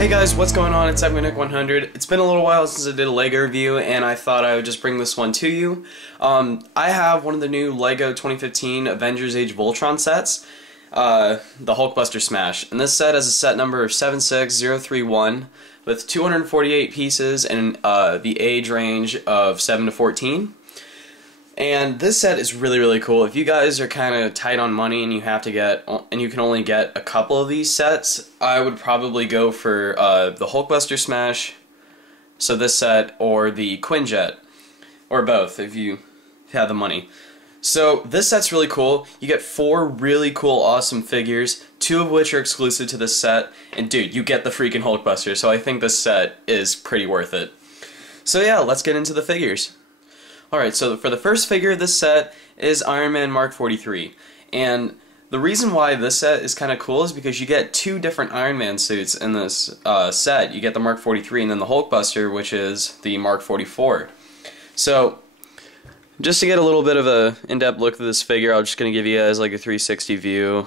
Hey guys, what's going on? It's Nick100. It's been a little while since I did a LEGO review, and I thought I would just bring this one to you. I have one of the new LEGO 2015 Avengers Age of Ultron sets, the Hulkbuster Smash. And this set has a set number of 76031 with 248 pieces and the age range of 7 to 14. And this set is really cool. If you guys are kind of tight on money and you have to get, and you can only get a couple of these sets, I would probably go for the Hulkbuster Smash, so this set, or the Quinjet, or both if you have the money. So this set's really cool. You get 4 really cool, awesome figures, 2 of which are exclusive to this set, and dude, you get the freaking Hulkbuster, so I think this set is pretty worth it. So yeah, let's get into the figures. Alright, so for the first figure of this set is Iron Man Mark 43, and the reason why this set is kind of cool is because you get 2 different Iron Man suits in this set. You get the Mark 43 and then the Hulkbuster, which is the Mark 44. So, just to get a little bit of a in-depth look at this figure, I'm just going to give you guys like a 360 view.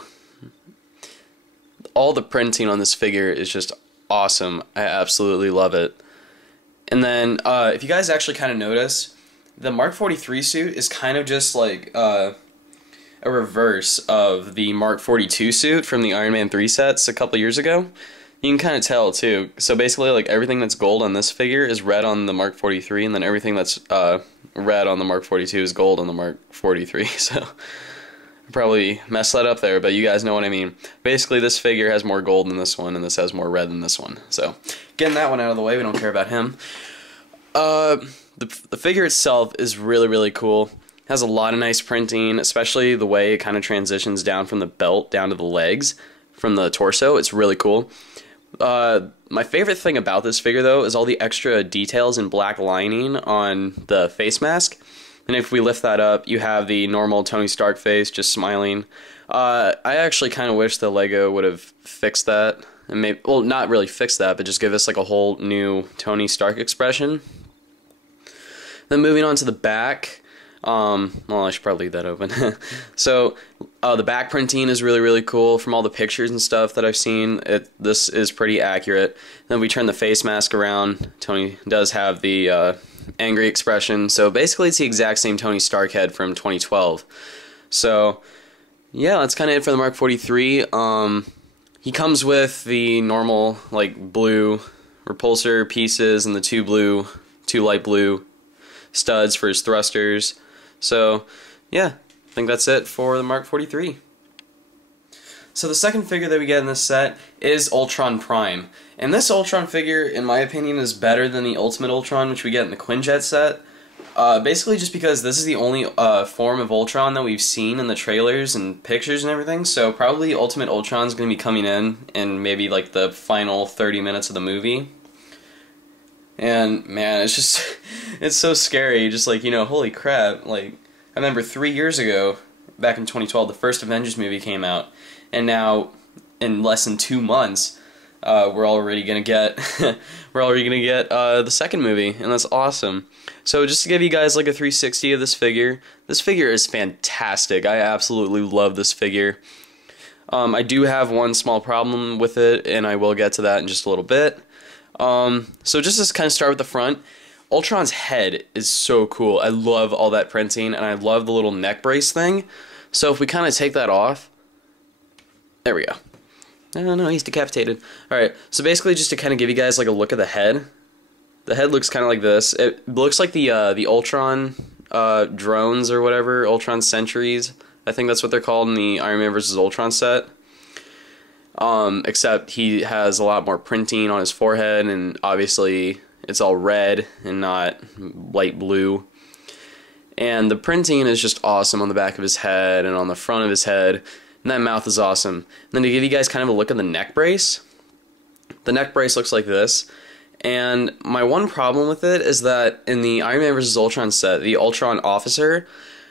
All the printing on this figure is just awesome. I absolutely love it. And then, if you guys actually kind of notice, the Mark 43 suit is kind of just like a reverse of the Mark 42 suit from the Iron Man 3 sets a couple years ago. You can kind of tell too. So basically, like, everything that's gold on this figure is red on the Mark 43, and then everything that's red on the Mark 42 is gold on the Mark 43. So I probably messed that up there, but you guys know what I mean. Basically, this figure has more gold than this one, and this has more red than this one. So getting that one out of the way, we don't care about him. The figure itself is really cool. It has a lot of nice printing, especially the way it kind of transitions down from the belt down to the legs from the torso. It's really cool. My favorite thing about this figure, though, is all the extra details and black lining on the face mask. And if we lift that up, you have the normal Tony Stark face just smiling. I actually kind of wish the LEGO would have fixed that. And maybe, well, not really fix that, but just give us like a whole new Tony Stark expression. Then moving on to the back, well, I should probably leave that open. So the back printing is really cool. From all the pictures and stuff that I've seen, this is pretty accurate. Then we turn the face mask around. Tony does have the angry expression. So basically it's the exact same Tony Stark head from 2012. So yeah, that's kind of it for the Mark 43. He comes with the normal like blue repulsor pieces and the two light blue studs for his thrusters. So yeah, I think that's it for the Mark 43. So the second figure that we get in this set is Ultron Prime. And this Ultron figure, in my opinion, is better than the Ultimate Ultron, which we get in the Quinjet set. Basically just because this is the only form of Ultron that we've seen in the trailers and pictures and everything. So probably Ultimate Ultron is going to be coming in maybe like the final 30 minutes of the movie. And man, it's just, it's so scary, just like, you know, holy crap, like, I remember 3 years ago, back in 2012, the first Avengers movie came out, and now, in less than 2 months, we're already gonna get, the second movie, and that's awesome. So just to give you guys like a 360 of this figure is fantastic. I absolutely love this figure. I do have one small problem with it, and I will get to that in just a little bit. So just to kind of start with the front, Ultron's head is so cool. I love all that printing, and I love the little neck brace thing. So if we kind of take that off, there we go. No, he's decapitated. Alright, so basically just to kind of give you guys like a look at the head. The head looks kind of like this. It looks like the Ultron drones or whatever, Ultron Sentries. I think that's what they're called in the Iron Man vs. Ultron set. Except he has a lot more printing on his forehead, and obviously it's all red and not light blue. And the printing is just awesome on the back of his head and on the front of his head, and that mouth is awesome. And then to give you guys kind of a look at the neck brace, the neck brace looks like this. And my one problem with it is that in the Iron Man vs. Ultron set, the Ultron officer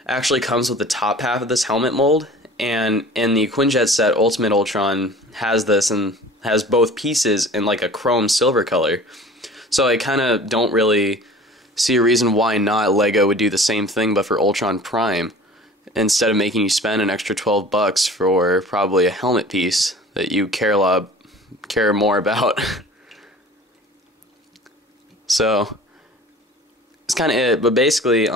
actually comes with the top half of this helmet mold. And in the Quinjet set, Ultimate Ultron has this and has both pieces in like a chrome silver color. So I kind of don't really see a reason why not LEGO would do the same thing but for Ultron Prime, instead of making you spend an extra $12 for probably a helmet piece that you care more about. So it's kind of it. But basically,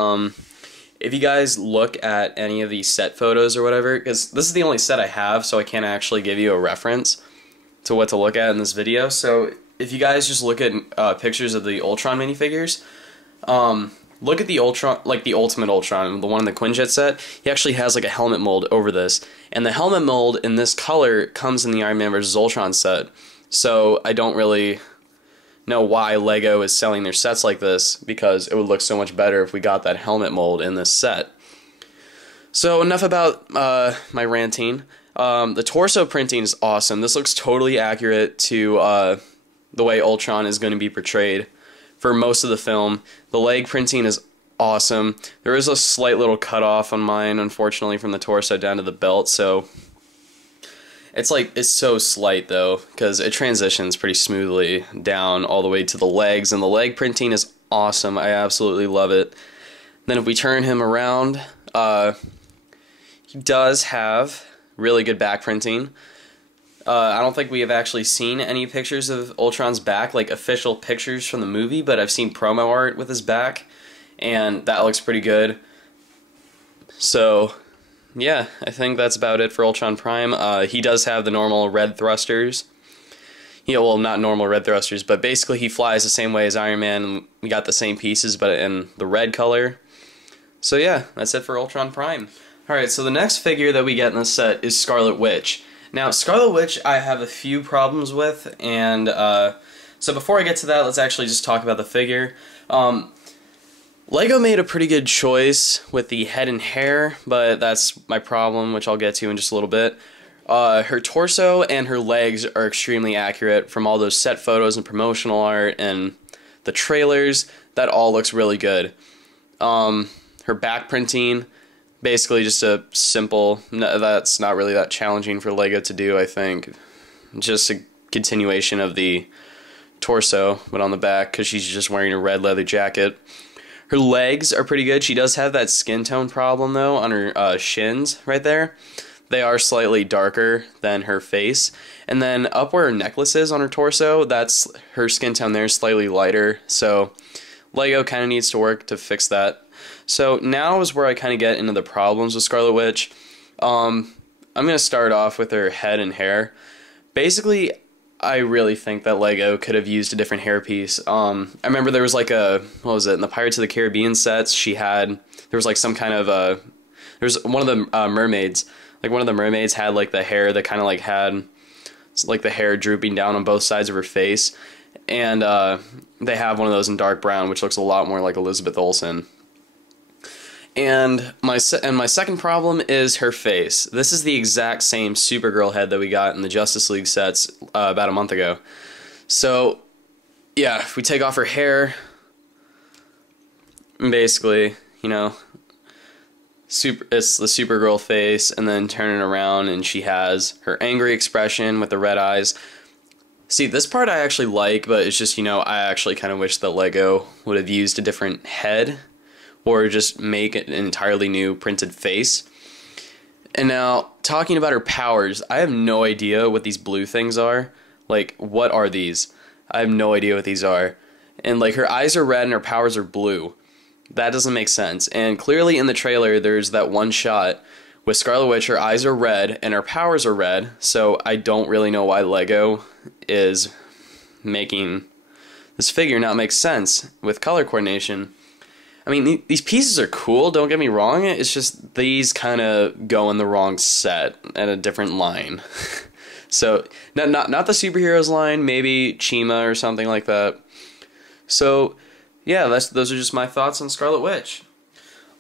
if you guys look at any of these set photos or whatever, because this is the only set I have, so I can't actually give you a reference to what to look at in this video. So if you guys just look at pictures of the Ultron minifigures, look at the Ultron, like the Ultimate Ultron, the one in the Quinjet set. He actually has like a helmet mold over this, and the helmet mold in this color comes in the Iron Man vs. Ultron set. So I don't really know why LEGO is selling their sets like this, because it would look so much better if we got that helmet mold in this set. So enough about my ranting. The torso printing is awesome. This looks totally accurate to the way Ultron is going to be portrayed for most of the film. The leg printing is awesome. There is a slight little cutoff on mine, unfortunately, from the torso down to the belt, so it's so slight though, because it transitions pretty smoothly down all the way to the legs, and the leg printing is awesome. I absolutely love it. Then if we turn him around, he does have really good back printing. I don't think we have actually seen any pictures of Ultron's back, like official pictures from the movie, but I've seen promo art with his back, and that looks pretty good. So yeah, I think that's about it for Ultron Prime. He does have the normal red thrusters. Yeah, well, not normal red thrusters, but basically he flies the same way as Iron Man, and we got the same pieces, but in the red color. So yeah, that's it for Ultron Prime. Alright, so the next figure that we get in this set is Scarlet Witch. Now, Scarlet Witch I have a few problems with, and so before I get to that, let's actually just talk about the figure. LEGO made a pretty good choice with the head and hair, but that's my problem, which I'll get to in just a little bit. Her torso and her legs are extremely accurate from all those set photos and promotional art and the trailers. That all looks really good. Her back printing, basically just a simple, that's not really that challenging for LEGO to do, I think. Just a continuation of the torso, but on the back, because she's just wearing a red leather jacket. Her legs are pretty good. She does have that skin tone problem, though, on her shins right there. They are slightly darker than her face. And then up where her necklace is on her torso, that's her skin tone there is slightly lighter. So LEGO kind of needs to work to fix that. So now is where I kind of get into the problems with Scarlet Witch. I'm going to start off with her head and hair. Basically, I really think that LEGO could have used a different hairpiece. I remember there was like a, what was it, in the Pirates of the Caribbean sets, there was like some kind of, there was one of the mermaids, like one of the mermaids had like the hair that kind of like had, like the hair drooping down on both sides of her face, and they have one of those in dark brown, which looks a lot more like Elizabeth Olsen. And my second problem is her face. This is the exact same Supergirl head that we got in the Justice League sets about a month ago. So, yeah, if we take off her hair, basically, you know, it's the Supergirl face, and then turn it around, and she has her angry expression with the red eyes. See, this part I actually like, but it's just, you know, I actually kind of wish that LEGO would have used a different head, or just make an entirely new printed face. And now, talking about her powers, I have no idea what these blue things are. Like, what are these? I have no idea what these are. And like, her eyes are red and her powers are blue. That doesn't make sense. And clearly in the trailer, there's that one shot with Scarlet Witch, her eyes are red and her powers are red, so I don't really know why LEGO is making this figure not make sense with color coordination. I mean, these pieces are cool, don't get me wrong, it's just these kind of go in the wrong set at a different line. So, not the superheroes line, maybe Chima or something like that. So, yeah, those are just my thoughts on Scarlet Witch.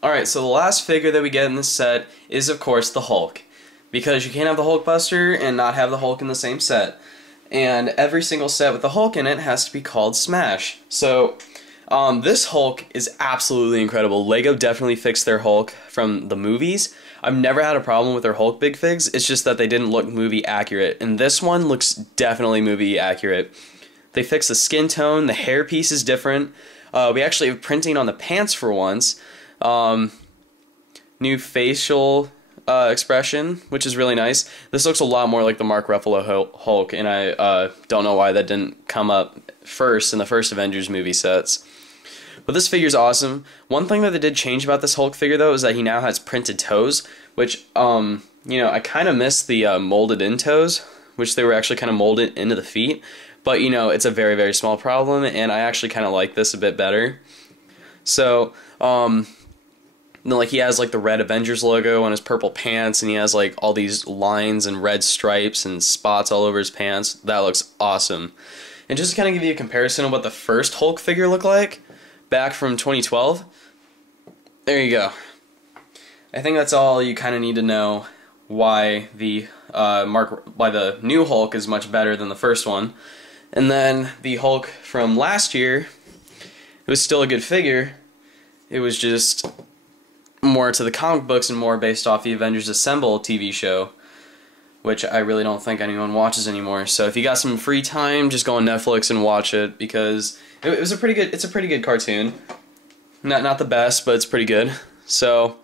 Alright, so the last figure that we get in this set is, of course, the Hulk. Because you can't have the Hulkbuster and not have the Hulk in the same set. And every single set with the Hulk in it has to be called Smash. So, this Hulk is absolutely incredible. LEGO definitely fixed their Hulk from the movies. I've never had a problem with their Hulk big figs, it's just that they didn't look movie accurate. And this one looks definitely movie accurate. They fixed the skin tone, the hair piece is different. We actually have printing on the pants for once. New facial expression, which is really nice. This looks a lot more like the Mark Ruffalo Hulk, and I don't know why that didn't come up first in the first Avengers movie sets. But this figure's awesome. One thing that they did change about this Hulk figure, though, is that he now has printed toes, which, you know, I kind of miss the molded-in toes, which they were actually kind of molded into the feet. But, you know, it's a very, very small problem, and I actually kind of like this a bit better. So, you know, like, he has, like, the red Avengers logo on his purple pants, and he has, like, all these lines and red stripes and spots all over his pants. That looks awesome. And just to kind of give you a comparison of what the first Hulk figure looked like, back from 2012, there you go. I think that's all you kind of need to know why the new Hulk is much better than the first one. And then the Hulk from last year, it was still a good figure. It was just more to the comic books and more based off the Avengers Assemble TV show, which I really don't think anyone watches anymore. So if you got some free time, just go on Netflix and watch it, because it's a pretty good cartoon. Not the best, but it's pretty good. So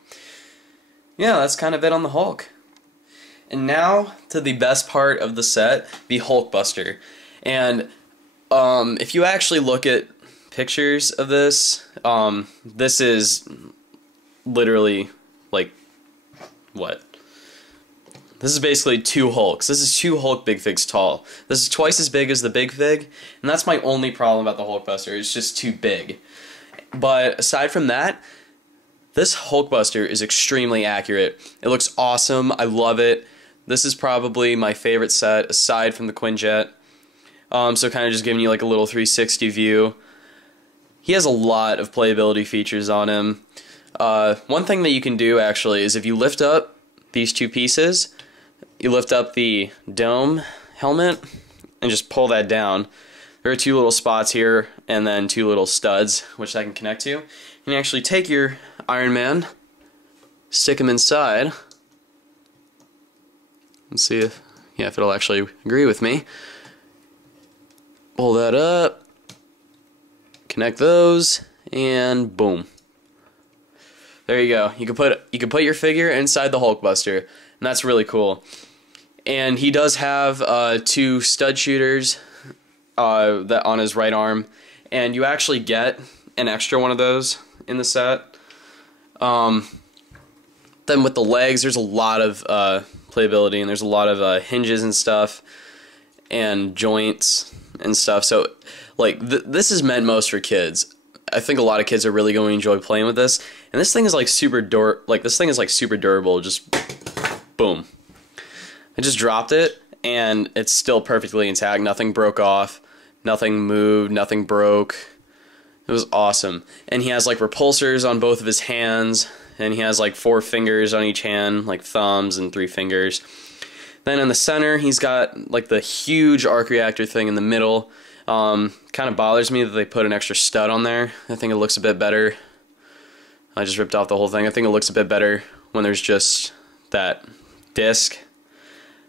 yeah, that's kind of it on the Hulk. And now to the best part of the set, the Hulkbuster. And if you actually look at pictures of this, this is literally like what? This is basically two Hulks. This is two Hulk big figs tall. This is twice as big as the big fig, and that's my only problem about the Hulkbuster. It's just too big. But aside from that, this Hulkbuster is extremely accurate. It looks awesome. I love it. This is probably my favorite set aside from the Quinjet. So kind of just giving you like a little 360 view. He has a lot of playability features on him. One thing that you can do actually is if you lift up these two pieces, you lift up the dome helmet and just pull that down. There are two little spots here and then two little studs which I can connect to. You can actually take your Iron Man, stick him inside. Let's see if it'll actually agree with me. Pull that up, connect those, and boom. There you go. You can put your figure inside the Hulkbuster, and that's really cool. And he does have two stud shooters that on his right arm, and you actually get an extra one of those in the set. Then with the legs, there's a lot of playability, and there's a lot of hinges and stuff, and joints and stuff. So, like, this is meant most for kids. I think a lot of kids are really going to enjoy playing with this. And this thing is like super durable. Just boom. I just dropped it, and it's still perfectly intact. Nothing broke off, nothing moved, nothing broke. It was awesome. And he has like repulsors on both of his hands, and he has like 4 fingers on each hand, like thumbs and 3 fingers. Then in the center, he's got like the huge arc reactor thing in the middle. Kind of bothers me that they put an extra stud on there. I think it looks a bit better. I just ripped off the whole thing. I think it looks a bit better when there's just that disc.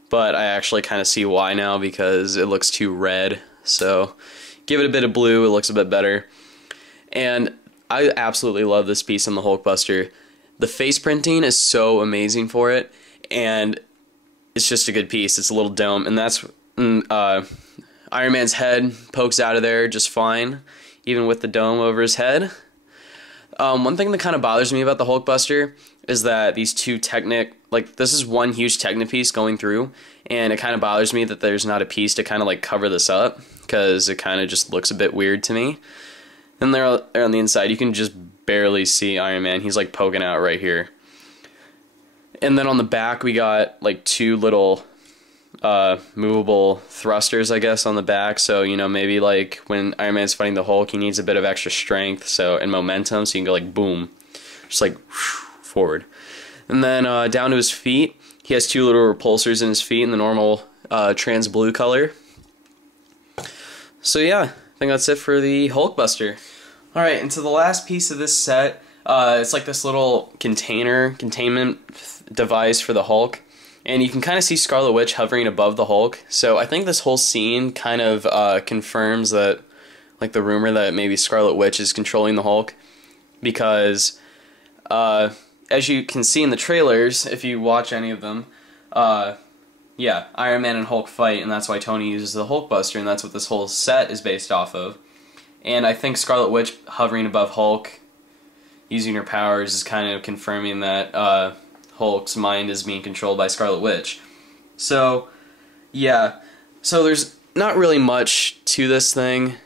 But I actually kind of see why now, because it looks too red. So give it a bit of blue, it looks a bit better. And I absolutely love this piece on the Hulkbuster. The face printing is so amazing for it, and it's just a good piece. It's a little dome, and that's Iron Man's head pokes out of there just fine, even with the dome over his head. One thing that kind of bothers me about the Hulkbuster is that these two this is one huge Technic piece going through, and it kind of bothers me that there's not a piece to kind of like cover this up, because it kind of just looks a bit weird to me. Then there on the inside, you can just barely see Iron Man. He's like poking out right here. And then on the back, we got like 2 little movable thrusters, I guess, on the back. So, you know, maybe like when Iron Man's fighting the Hulk, he needs a bit of extra strength and momentum, so you can go like boom, just like forward. And then down to his feet, he has 2 little repulsors in his feet in the normal trans blue color. So yeah, I think that's it for the Hulkbuster. Alright, and to the last piece of this set, it's like this little containment device for the Hulk. And you can kind of see Scarlet Witch hovering above the Hulk. So I think this whole scene kind of confirms that, like, the rumor that maybe Scarlet Witch is controlling the Hulk. Because as you can see in the trailers, if you watch any of them, yeah, Iron Man and Hulk fight, and that's why Tony uses the Hulkbuster, and that's what this whole set is based off of. And I think Scarlet Witch hovering above Hulk, using her powers, is kind of confirming that Hulk's mind is being controlled by Scarlet Witch. So, yeah. So there's not really much to this thing.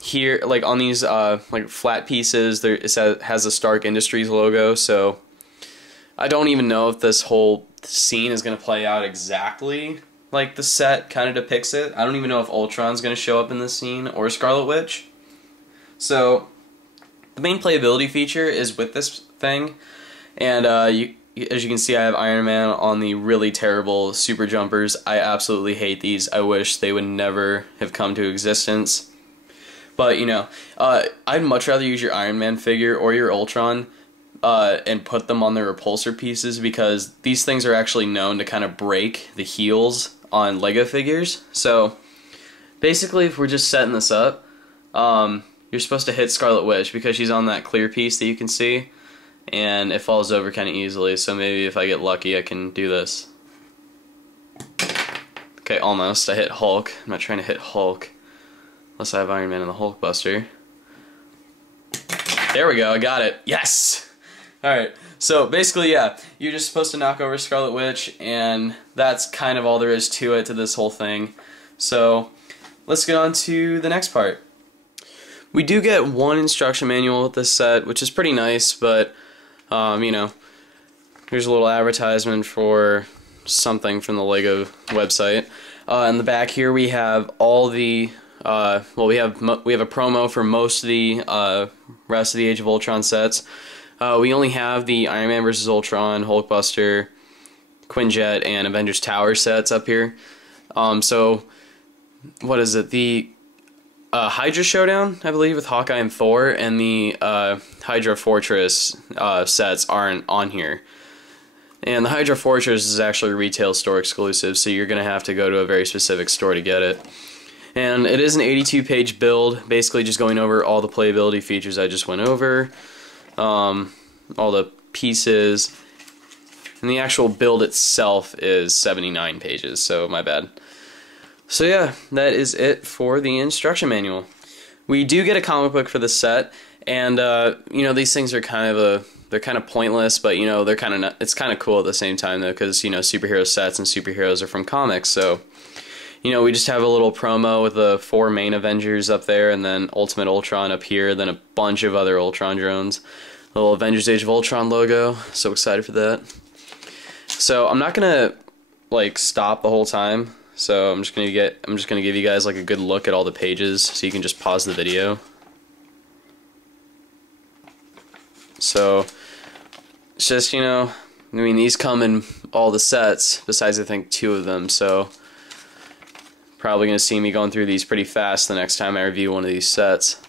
Here, like on these like flat pieces, it has the Stark Industries logo, so I don't even know if this whole scene is going to play out exactly like the set kind of depicts it. I don't even know if Ultron's going to show up in this scene, or Scarlet Witch. So, the main playability feature is with this thing, and as you can see, I have Iron Man on the really terrible super jumpers. I absolutely hate these. I wish they would never have come to existence. But, you know, I'd much rather use your Iron Man figure or your Ultron and put them on the repulsor pieces, because these things are actually known to kind of break the heels on Lego figures. So, basically, if we're just setting this up, you're supposed to hit Scarlet Witch because she's on that clear piece that you can see, and it falls over kind of easily, so maybe if I get lucky I can do this. Okay, almost. I hit Hulk. I'm not trying to hit Hulk unless I have Iron Man and the Hulkbuster. There we go, I got it. Yes! Alright, so basically, yeah, you're just supposed to knock over Scarlet Witch, and that's kind of all there is to it, to this whole thing. So, let's get on to the next part. We do get one instruction manual with this set, which is pretty nice, but, you know, here's a little advertisement for something from the Lego website. In the back here we have all the, well, we have a promo for most of the rest of the Age of Ultron sets. We only have the Iron Man vs. Ultron, Hulkbuster, Quinjet, and Avengers Tower sets up here. So, what is it? The Hydra Showdown, I believe, with Hawkeye and Thor, and the Hydra Fortress sets aren't on here. And the Hydra Fortress is actually a retail store exclusive, so you're going to have to go to a very specific store to get it. And it is an 82-page build, basically just going over all the playability features I just went over, all the pieces, and the actual build itself is 79 pages, so my bad. So yeah, that is it for the instruction manual. We do get a comic book for the set, and you know, these things are kind of they're kind of pointless, but you know, they're kind of it's kind of cool at the same time though, because you know, superhero sets and superheroes are from comics, so you know, we just have a little promo with the 4 main Avengers up there, and then Ultimate Ultron up here, then a bunch of other Ultron drones. The little Avengers Age of Ultron logo. So excited for that. So I'm not gonna like stop the whole time. So I'm just gonna give you guys like a good look at all the pages, so you can just pause the video. So it's just, you know, I mean, these come in all the sets besides I think 2 of them, so probably going to see me going through these pretty fast the next time I review one of these sets.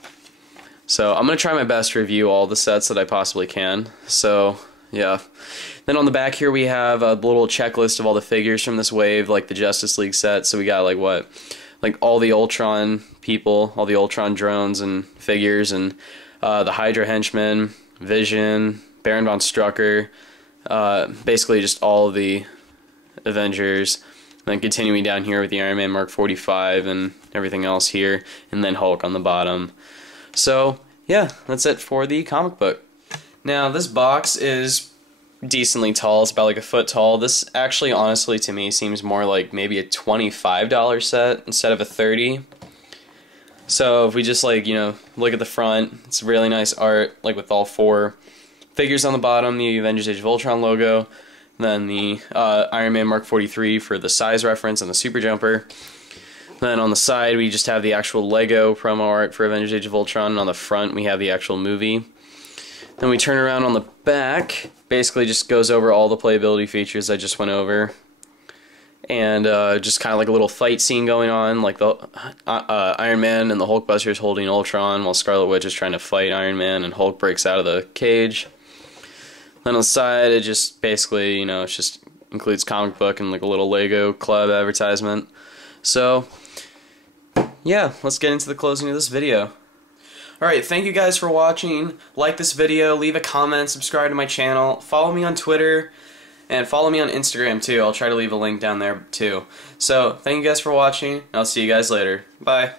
So I'm going to try my best to review all the sets that I possibly can. So yeah. Then on the back here we have a little checklist of all the figures from this wave, like the Justice League set. So we got like what? Like all the Ultron people, all the Ultron drones and figures, and the Hydra henchmen, Vision, Baron von Strucker, basically just all of the Avengers. Then continuing down here with the Iron Man Mark 45 and everything else here, and then Hulk on the bottom. So, yeah, that's it for the comic book. Now, this box is decently tall. It's about like a foot tall. This actually, honestly, to me, seems more like maybe a $25 set instead of a $30. So, if we just, like, you know, look at the front, it's really nice art, like with all 4 figures on the bottom, the Avengers Age of Ultron logo, then the Iron Man Mark 43 for the size reference and the super jumper. Then on the side we just have the actual Lego promo art for Avengers Age of Ultron, and on the front we have the actual movie. Then we turn around on the back, basically just goes over all the playability features I just went over. And just kind of like a little fight scene going on, like the Iron Man and the Hulkbuster is holding Ultron while Scarlet Witch is trying to fight Iron Man, and Hulk breaks out of the cage. Then on the side, it just basically, you know, it just includes comic book and like a little Lego club advertisement. So, yeah, let's get into the closing of this video. Alright, thank you guys for watching. Like this video, leave a comment, subscribe to my channel, follow me on Twitter, and follow me on Instagram too. I'll try to leave a link down there too. So, thank you guys for watching, and I'll see you guys later. Bye.